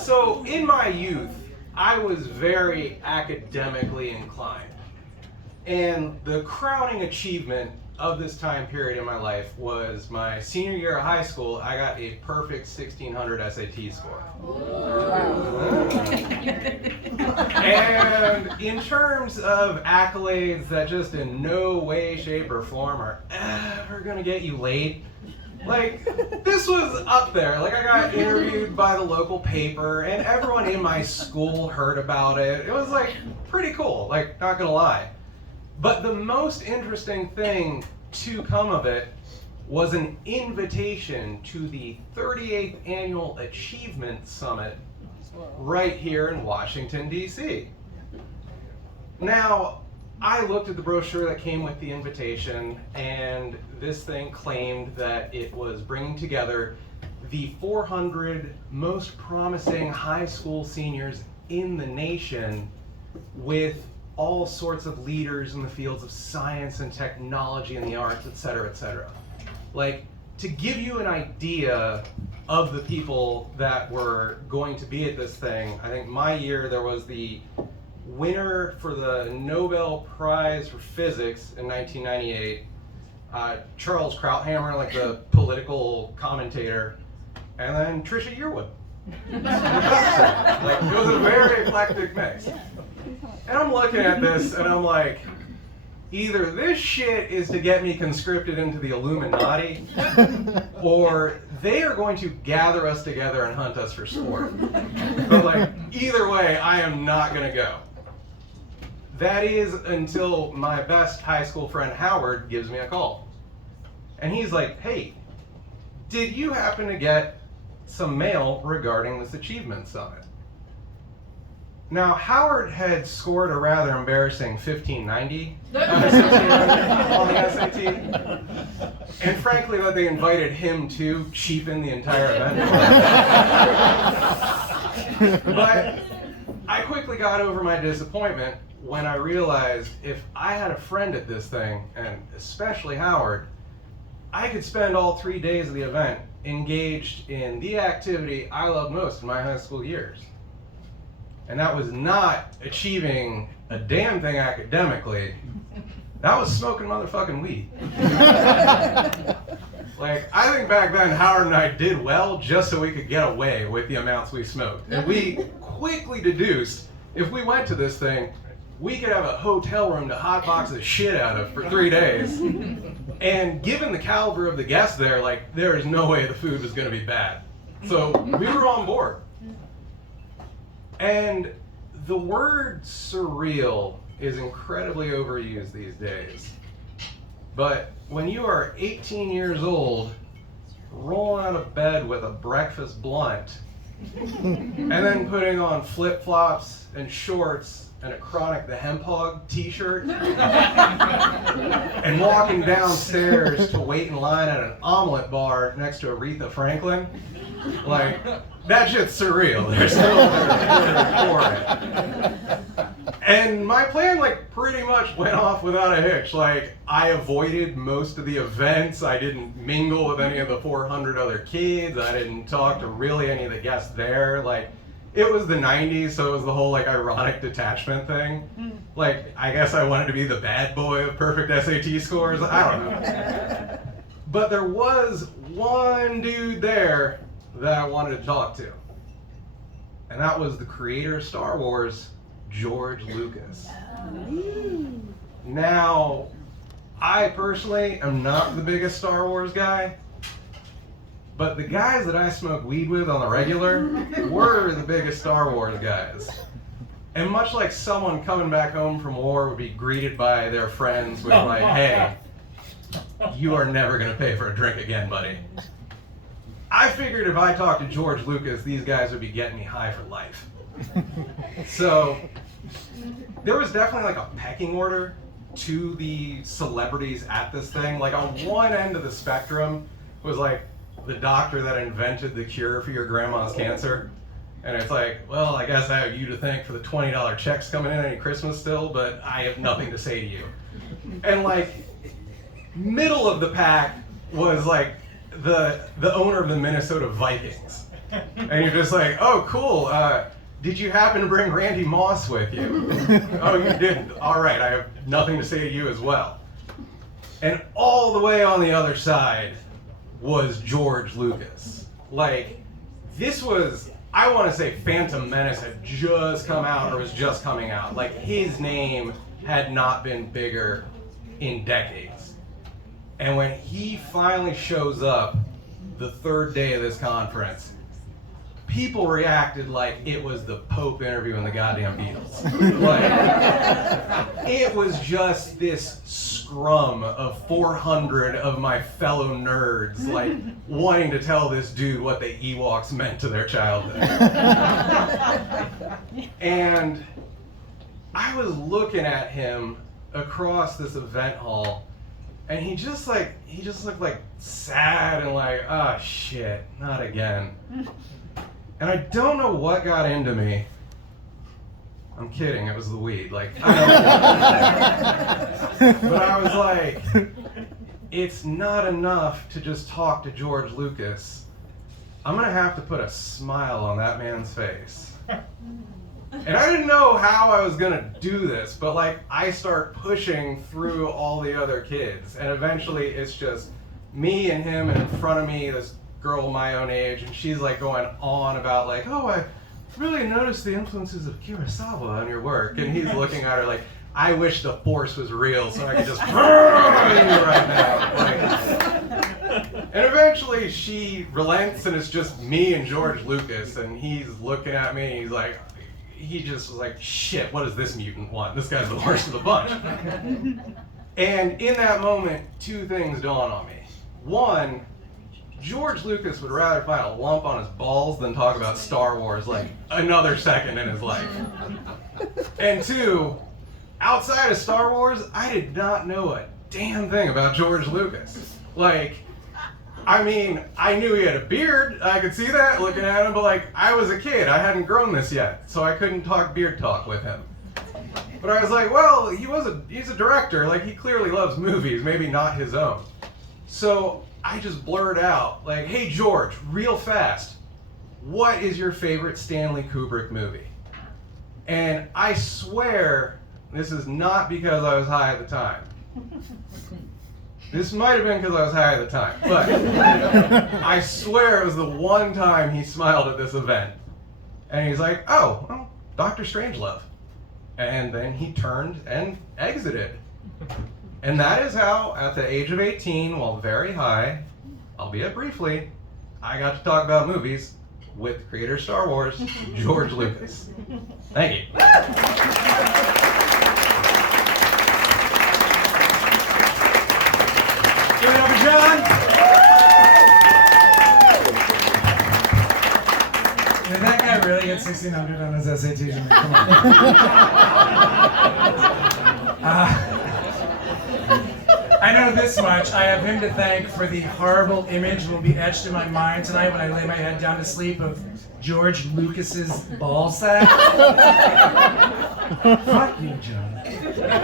So in my youth, I was very academically inclined. And the crowning achievement of this time period in my life was my senior year of high school. I got a perfect 1600 SAT score. And in terms of accolades that just in no way, shape, or form are ever gonna get you laid, like, this was up there. Like, I got interviewed by the local paper, and everyone in my school heard about it. It was, like, pretty cool, like, not gonna lie. But the most interesting thing to come of it was an invitation to the 38th Annual Achievement Summit right here in Washington, D.C. Now, I looked at the brochure that came with the invitation, and this thing claimed that it was bringing together the 400 most promising high school seniors in the nation with all sorts of leaders in the fields of science and technology and the arts, et cetera, et cetera. Like, to give you an idea of the people that were going to be at this thing, I think my year there was the winner for the Nobel Prize for Physics in 1998, Charles Krauthammer, like the political commentator, and then Trisha Yearwood. Like, it was a very eclectic mix. And I'm looking at this and I'm like, either this shit is to get me conscripted into the Illuminati, or they are going to gather us together and hunt us for sport. But like, either way, I am not gonna go. That is until my best high school friend Howard gives me a call. And he's like, hey, did you happen to get some mail regarding this achievement summit? Now, Howard had scored a rather embarrassing 1590 on the SAT. And frankly, that they invited him to cheapen the entire event. But I quickly got over my disappointment when I realized if I had a friend at this thing, and especially Howard, I could spend all 3 days of the event engaged in the activity I loved most in my high school years. And that was not achieving a damn thing academically. That was smoking motherfucking weed. Like, I think back then Howard and I did well just so we could get away with the amounts we smoked. And we quickly deduced if we went to this thing, we could have a hotel room to hotbox the shit out of for 3 days. And given the caliber of the guests there, like, there is no way the food was gonna be bad. So we were on board. And the word surreal is incredibly overused these days. But when you are 18 years old, rolling out of bed with a breakfast blunt, and then putting on flip-flops and shorts and a Chronic the Hemp Hog t-shirt, and walking downstairs to wait in line at an omelet bar next to Aretha Franklin, like, that shit's surreal. There's no other word for it. And my plan, like, pretty much went off without a hitch. Like, I avoided most of the events. I didn't mingle with any of the 400 other kids. I didn't talk to really any of the guests there. Like, it was the 90s, so it was the whole, like, ironic detachment thing. Like, I guess I wanted to be the bad boy of perfect SAT scores. I don't know. But there was one dude there that I wanted to talk to. And that was the creator of Star Wars, George Lucas. Now, I personally am not the biggest Star Wars guy, but the guys that I smoke weed with on the regular were the biggest Star Wars guys. And much like someone coming back home from war would be greeted by their friends with like, hey, you are never gonna pay for a drink again, buddy. I figured if I talked to George Lucas, these guys would be getting me high for life. So there was definitely like a pecking order to the celebrities at this thing. Like, on one end of the spectrum was like the doctor that invented the cure for your grandma's cancer. And it's like, well, I guess I have you to thank for the $20 checks coming in any Christmas still, but I have nothing to say to you. And like, middle of the pack was like the owner of the Minnesota Vikings. And you're just like, oh, cool. Did you happen to bring Randy Moss with you? Oh, you didn't. All right, I have nothing to say to you as well. And all the way on the other side was George Lucas. Like, this was, I want to say Phantom Menace had just come out or was just coming out. Like, his name had not been bigger in decades. And when he finally shows up the third day of this conference, people reacted like it was the Pope interviewing the goddamn Beatles. Like, it was just this scrum of 400 of my fellow nerds, like, wanting to tell this dude what the Ewoks meant to their childhood. And I was looking at him across this event hall, and he just looked like sad and like, ah, oh, shit, not again. And I don't know what got into me. I'm kidding, it was the weed. Like, I don't know. But I was like, it's not enough to just talk to George Lucas. I'm gonna have to put a smile on that man's face. And I didn't know how I was gonna do this, but like, I start pushing through all the other kids, and eventually it's just me and him, and in front of me, this girl my own age, and she's like going on about like, oh, I really noticed the influences of Kurosawa on your work, and he's looking at her like, I wish the Force was real so I could just right now. Like, and eventually she relents, and it's just me and George Lucas, and he's looking at me, and he's like, he just was like, shit, what does this mutant want? This guy's the worst of the bunch. And in that moment, two things dawn on me. One, George Lucas would rather find a lump on his balls than talk about Star Wars like another second in his life. And two, outside of Star Wars, I did not know a damn thing about George Lucas. Like, I mean, I knew he had a beard, I could see that looking at him, but like, I was a kid, I hadn't grown this yet, so I couldn't talk beard talk with him. But I was like, well, he's a director, like he clearly loves movies, maybe not his own. So I just blurred out, like, hey George, real fast, what is your favorite Stanley Kubrick movie? And I swear, this is not because I was high at the time. This might have been because I was high at the time, but I swear it was the one time he smiled at this event. And he's like, oh, well, Dr. Strangelove. And then he turned and exited. And that is how, at the age of 18, while very high, albeit briefly, I got to talk about movies with the creator of Star Wars, George Lucas. Thank you. Give it up for John. Did that guy really get 1,600 on his SATs? I mean, come on. I know this much. I have him to thank for the horrible image that will be etched in my mind tonight when I lay my head down to sleep of George Lucas's ball sack. Fuck you, John.